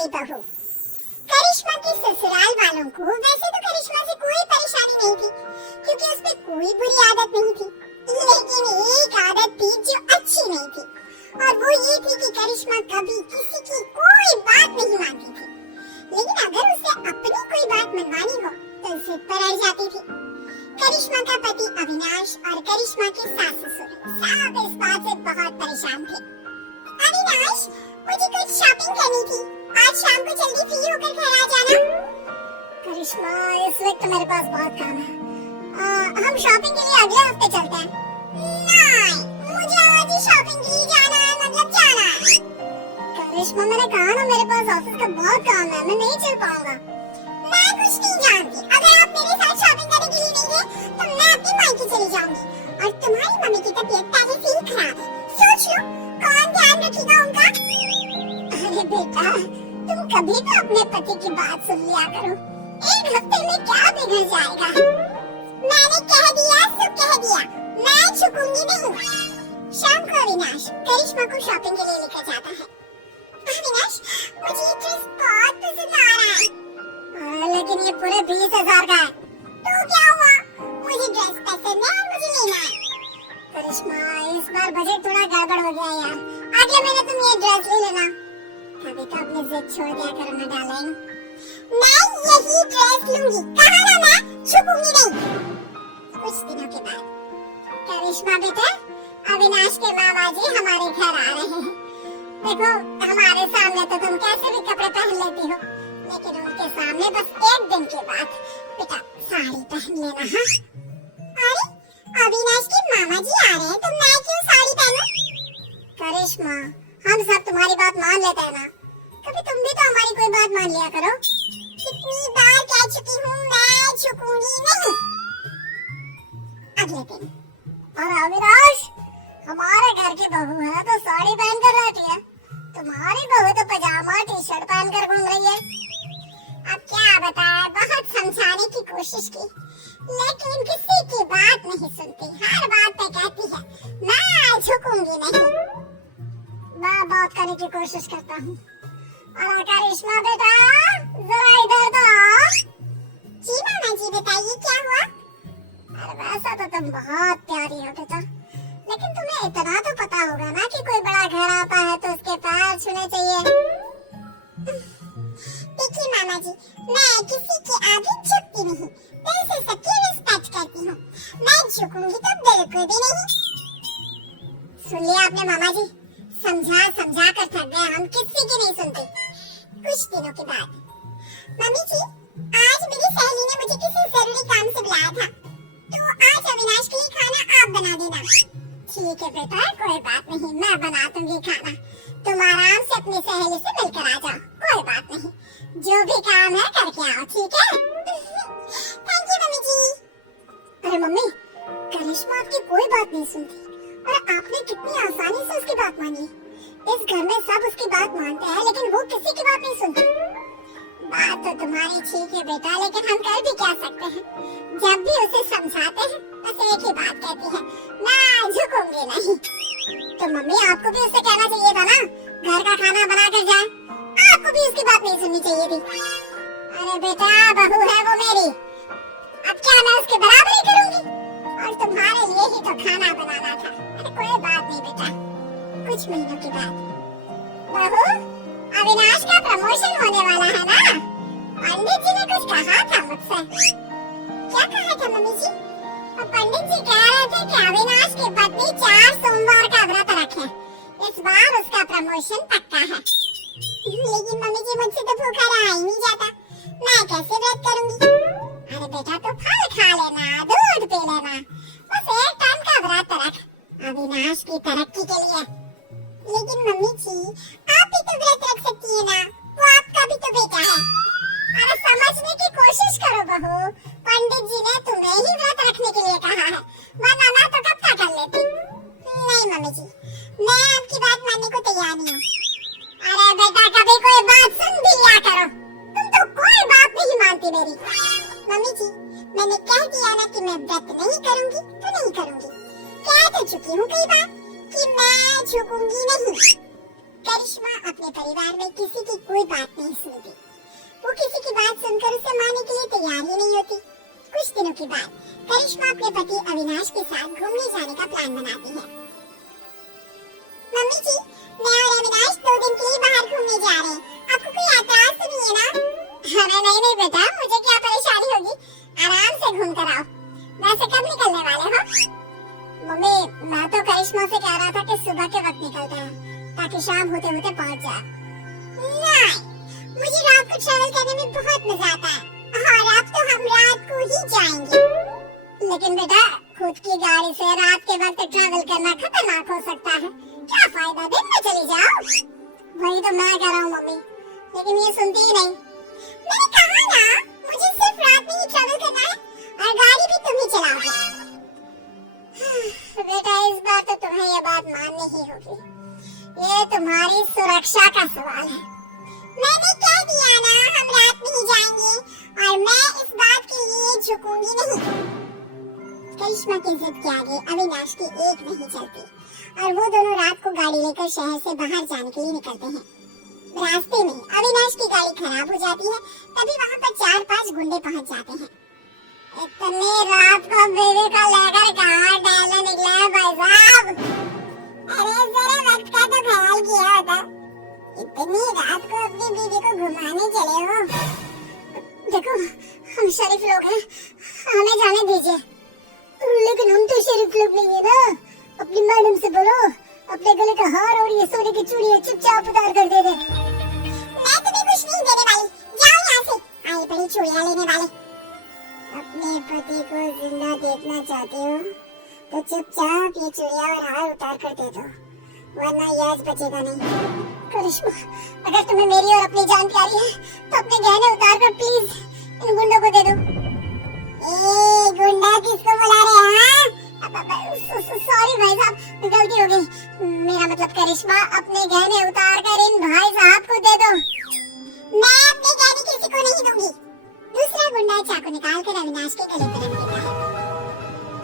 वाली बहू। करिश्मा के ससुराल वालों को वैसे तो करिश्मा से कोई परेशानी नहीं थी, क्योंकि उस पे कोई बुरी आदत नहीं थी, लेकिन एक आदत थी जो अच्छी नहीं थी, और वो ये थी कि करिश्मा कभी किसी की कोई बात नहीं मानती थी। लेकिन अगर उसे अपनी कोई बात मनवानी हो तो जिद पर अड़ जाती थी। करिश्मा का पति अविनाश और करिश्मा के सास ससुर सब इस बात से बहुत परेशान थे। अविनाश, मुझे कुछ शॉपिंग करनी थी, आज शाम को जल्दी फ्री होकर घर आ जाना। करिश्मा, इस वक्त मेरे पास बहुत काम है, हम शॉपिंग के लिए अगले हफ्ते चलते हैं। नहीं, मुझे आज ही शॉपिंग के लिए जाना है, मतलब जाना है। करिश्मा, मैंने कहा ना मेरे पास ऑफिस का बहुत काम है, मैं नहीं चल पाऊंगा। मैं कुछ नहीं जानती, अगर आप मेरे साथ शॉपिंग करने के लिए नहीं गए तो मैं अपने मायके चली जाऊंगी, और तुम्हारी मम्मी की तबीयत पहले से ही खराब है, सोच लो कौन ध्यान रखेगा उनका। अरे बेटा, तुम कभी तो अपने पति की बात सुन लिया करो, एक हफ्ते में क्या बिगड़ जाएगा। मैंने कह दिया सो कह दिया, मैं झुकूंगी नहीं। शाम को अविनाश करिश्मा को शॉपिंग के लिए लेकर जाता है। अविनाश, मुझे ये ड्रेस बहुत पसंद आ रहा है। लेकिन ये पूरे 20,000 का है। तो क्या हुआ, मुझे ड्रेस पसंद है और मुझे लेना है। करिश्मा, इस बार बजट थोड़ा गड़बड़ हो गया यार, अगले महीने तुम ये ड्रेस ले लेना। कभी तो अपनी जिद छोड़ दिया करो ना डार्लिंग। मैं यही ड्रेस लूंगी, कहा ना मैं झुकूंगी नहीं। कुछ दिनों के बाद, करिश्मा बेटा, अविनाश के मामा जी हमारे घर आ रहे हैं। देखो, हमारे सामने तो तुम कैसे भी कपड़े पहन लेती हो, लेकिन उनके सामने बस एक दिन के बाद बेटा साड़ी पहन लेना। हाँ, अरे अविनाश के मामा जी आ रहे हैं तो मैं क्यों साड़ी पहनूं? करिश्मा, हम सब तुम्हारी बात मान लेते हैं ना, कभी तुम भी तो हमारी कोई बात मान लिया करो। कितनी बार कह चुकी हूँ, मैं झुकूंगी नहीं। अगले दिन, और अविनाश, हमारे घर की बहू है तो साड़ी पहनकर रहती है, तुम्हारी बहू तो पजामा टी शर्ट पहनकर घूम रही है। अब क्या बताए, बहुत समझाने की कोशिश की, लेकिन किसी की बात नहीं सुनती, हर बात पे कहती है मैं झुकूंगी नहीं। मैं बात करने की कोशिश करता हूँ, और करिश्मा बेटा जरा इधर तो। जी मामा जी, बताइए क्या हुआ? अरे वैसा तो तुम बहुत प्यारी हो बेटा, लेकिन तुम्हें इतना तो पता होगा ना कि कोई बड़ा घर आता है तो उसके पैर छूने चाहिए। देखिए मामा जी, मैं किसी के आगे झुकती नहीं, दिल से सबकी रिस्पेक्ट करती हूँ, मैं झुकूंगी तो बिल्कुल भी नहीं। सुन लिया आपने मामा जी, समझा समझा कर थक गए हम, किसी की नहीं सुनते। कुछ दिनों के बाद, मम्मी जी, आज मेरी सहेली ने मुझे किसी जरूरी काम से बुलाया था, तो आज अविनाश के लिए खाना आप बना देना। ठीक है बेटा, कोई बात नहीं, मैं बना दूंगी खाना, तुम आराम से अपनी सहेली से मिलकर आ जाओ, कोई बात नहीं, जो भी काम है करके आओ, ठीक है? थैंक यू मम्मी जी। अरे मम्मी, करिश्मा आपकी कोई बात नहीं सुनती, और आपने कितनी आसानी से उसकी बात मानी। इस घर में सब उसकी बात मानते हैं, लेकिन वो किसी की बात नहीं सुनती। बात तो तुम्हारी ठीक है बेटा, लेकिन हम कर भी क्या सकते हैं, जब भी उसे समझाते हैं बस एक ही बात कहती है, मैं झुकूंगी नहीं। तो मम्मी, आपको भी उससे कहना चाहिए था ना, घर का खाना बना कर जाए, आपको भी उसकी बात नहीं सुननी चाहिए थी। अरे बेटा, बहू है वो मेरी, अब क्या मैं उसके बराबरी करूंगी, और तुम्हारे लिए ही तो खाना बनाना था। अरे कोई बात नहीं बेटा। कुछ महीनों के बाद, बहू, अविनाश का प्रमोशन होने वाला है ना, पंडित जी ने कुछ कहा था मुझसे। क्या कहा था मम्मी जी? पंडित जी कह रहे थे कि अविनाश की पत्नी 4 सोमवार का व्रत रखे, इस बार उसका प्रमोशन पक्का है। लेकिन मम्मी जी, मुझसे तो भूखा रहा ही नहीं जाता, मैं कैसे व्रत करूंगी? अरे बेटा, तो फल खा लेना, दूध पी लेना, बस 1 टन का व्रत रख, अविनाश की तरक्की के लिए। लेकिन मम्मी जी, आप भी तो व्रत रख सकती है ना, वो आपका भी तो बेटा है। अरे समझने की कोशिश करो बहू, पंडित जी ने तुम्हें ही व्रत रखने के लिए कहा है, वरना मैं तो कब तक कर लेती। नहीं मम्मी जी, मैं आपकी बात मानने को तैयार नहीं हूँ। अरे बेटा, कभी कोई बात सुन भी लिया करो, तुम तो कोई बात नहीं मानती मेरी। मम्मी जी, मैंने कह दिया ना कि मैं व्रत नहीं करूंगी तो नहीं करूंगी, कह तो चुकी हूँ कई बार कि मैं झुकूंगी नहीं। करिश्मा अपने परिवार में किसी की कोई बात नहीं सुनती। वो किसी की बात सुनकर उसे मानने के लिए तैयार ही नहीं होती। कुछ दिनों के बाद करिश्मा अपने पति अविनाश के साथ घूमने जाने का प्लान बनाती है। मम्मी जी, मैं और अविनाश 2 दिन के लिए बाहर घूमने जा रहे हैं। आपको कोई एतराज तो नहीं है ना? हाँ, नहीं बेटा, मुझे क्या परेशानी होगी, आराम से घूम कर आओ। वैसे कब निकलने वाले हो? मम्मी, मैं तो करिश्मा से कह रहा था कि सुबह के वक्त निकलते हैं ताकि शाम होते होते पहुंच जाए। नहीं, मुझे रात को ट्रैवल करने में बहुत मजा आता है। और अब तो हम रात को ही जाएंगे। लेकिन बेटा, खुद की गाड़ी से रात के वक्त ट्रैवल करना खतरनाक हो सकता है। क्या फायदा, दिन में चली जाओ। वही तो मैं कह रहा हूँ मम्मी, लेकिन ये सुनती ही नहीं। मैंने कहा ना, मुझे सिर्फ रात में ही ट्रैवल करना है और गाड़ी भी तुम ही चलाओगे। बेटा, इस बार तो तुम्हें ये बात माननी ही होगी। ये तुम्हारी सुरक्षा का सवाल है। मैंने कह दिया ना, हम रात में ही जाएंगे और मैं इस बात के लिए झुकूंगी नहीं। करिश्मा की जिद के आगे अविनाश की एक नहीं चलती और वो दोनों रात को गाड़ी लेकर शहर से बाहर जाने के लिए निकलते हैं। रास्ते में अविनाश की गाड़ी खराब हो जाती है। तभी वहाँ पर 4-5 गुंडे पहुँच जाते हैं। इतनी रात को बेबी को लेकर कहाँ टहलने निकले हैं भाई साहब? अरे जरा वक्त का तो ख्याल किया होता। इतनी रात को अपनी बीवी को घुमाने चले हो? देखो, हम शरीफ लोग हैं, हमें जाने दीजिए। लेकिन हम तो शरीफ लोग नहीं है ना। अपनी मैडम से बोलो अपने गले का हार और ये सोने की चूड़ियां चुपचाप उतार कर दे दे। मैं तुम्हें कुछ नहीं देने वाली, जाओ यहाँ से। आई बड़ी चूड़ियां लेने वाले। अपने पति को जिंदा देखना चाहते हो तो चुपचाप ये चूड़ियां और हार उतार कर दे दो, वरना ये आज बचेगा नहीं। करिश्मा, अगर तुम्हें मेरी और अपनी जान प्यारी है तो अपने गहने उतार कर प्लीज इन गुंडों को दे दो। ए गुंडा किसको बुला रहे हैं? सॉरी भाई साहब, गलती हो गई। मेरा मतलब करिश्मा, अपने गहने उतार कर इन भाई साहब को दे दो। मैं अपने गहने किसी को नहीं दूंगी। दूसरा गुंडा चाकू निकाल कर अविनाश के गले पर रख देता है।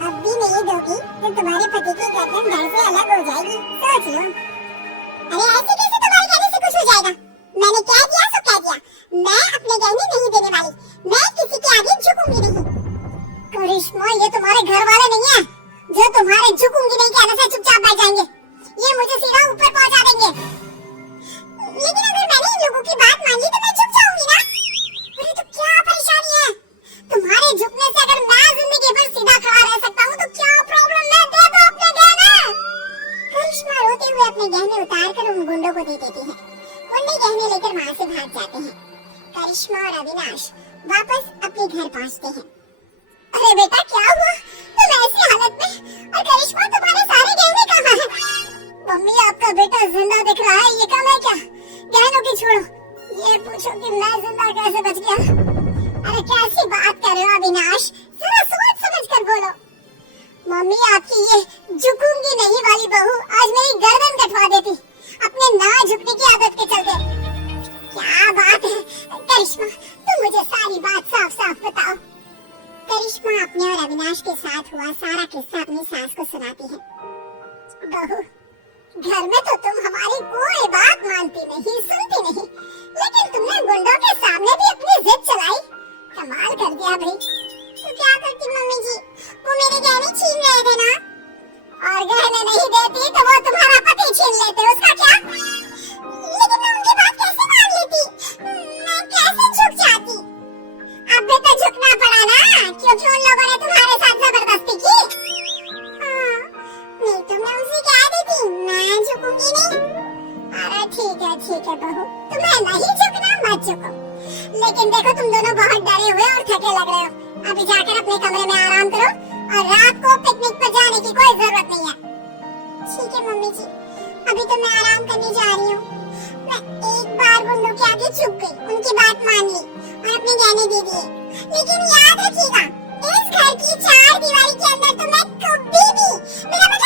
अब भी नहीं दोगी तो तुम्हारे पति की गर्दन घर से अलग हो जाएगी, सोच लो। अरे ऐसे कैसे तुम्हारे कहने से कुछ हो जाएगा? मैंने कह दिया सो कह दिया। मैं अपने गहने नहीं देने वाली। मैं किसी के आगे झुकूंगी नहीं। करिश्मा, ये तुम्हारे घर वाले नहीं है जो तुम्हारे झुकूंगी नहीं कहने से चुपचाप बैठ जाएंगे। ये मुझे सीधा ऊपर पहुंचा देंगे। लेकिन अगर मैंने इन लोगों की बात मान ली तो मैं झुक जाऊंगी ना। अरे तो क्या परेशानी है? तुम्हारे झुकने से अगर मैं जिंदगी भर सीधा खड़ा रह सकता हूँ तो क्या प्रॉब्लम है? दे दो अपने गहने। करिश्मा रोते हुए अपने गहने उतार कर उन गुंडों को दे देती है। गुंडे गहने लेकर वहाँ से भाग जाते हैं। करिश्मा और अविनाश वापस अपने घर पहुँचते हैं। अरे बेटा, क्या हुआ? तुम ऐसी हालत में? और करिश्मा, तुम्हारे सारे गहने कहाँ हैं? मम्मी, आपका बेटा जिंदा दिख रहा है, ये कम है क्या? गहनों की छोड़ो, ये पूछो कि मैं जिंदा कैसे बच गया? अरे कैसी बात कर रहे हो अविनाश? जरा सोच समझ कर बोलो। मम्मी, आपकी ये झुकूंगी नहीं वाली बहू आज मेरी गर्दन कटवा देती, अपने ना झुकने की आदत के चलते। क्या बात है करिश्मा, तुम मुझे सारी बात साफ साफ बताओ। करिश्मा अपने और अविनाश के साथ हुआ सारा किस्सा अपनी सास को सुनाती है। बहू, घर में तो तुम हमारी कोई बात मानती नहीं, सुनती नहीं, लेकिन तुमने गुंडों के सामने भी अपनी जिद चलाई। कमाल कर दिया भाई। तो क्या करती मम्मी जी? वो मेरे गहने छीन रहे थे ना, और गहने नहीं देती तो वो तुम्हारा पति छीन लेते, उसका क्या? लेकिन मैं उनकी बात कैसे मान लेती? मैं कैसे झुक जाती? अब भी तो झुकना पड़ा ना, क्योंकि उन लोगों ने तुम्हारे साथ जबरदस्ती की। हाँ, नहीं तो मैं उनसे कह देती मैं झुकूंगी नहीं। अरे ठीक है बहू, तुम्हें नहीं झुकना मत झुको। लेकिन देखो, तुम दोनों बहुत डरे हुए और थके लग रहे हो। अभी जाकर अपने कमरे में आराम करो और रात को पिकनिक पर जाने की कोई जरूरत नहीं है। ठीक है मम्मी जी, अभी तो मैं आराम करने जा रही हूँ। मैं एक बार गुंडों के आगे झुक गई, उनकी बात मान ली और अपने गहने दे दिए। लेकिन याद रखिएगा, इस घर की 4 दीवारी के अंदर तो मैं कभी भी मेरा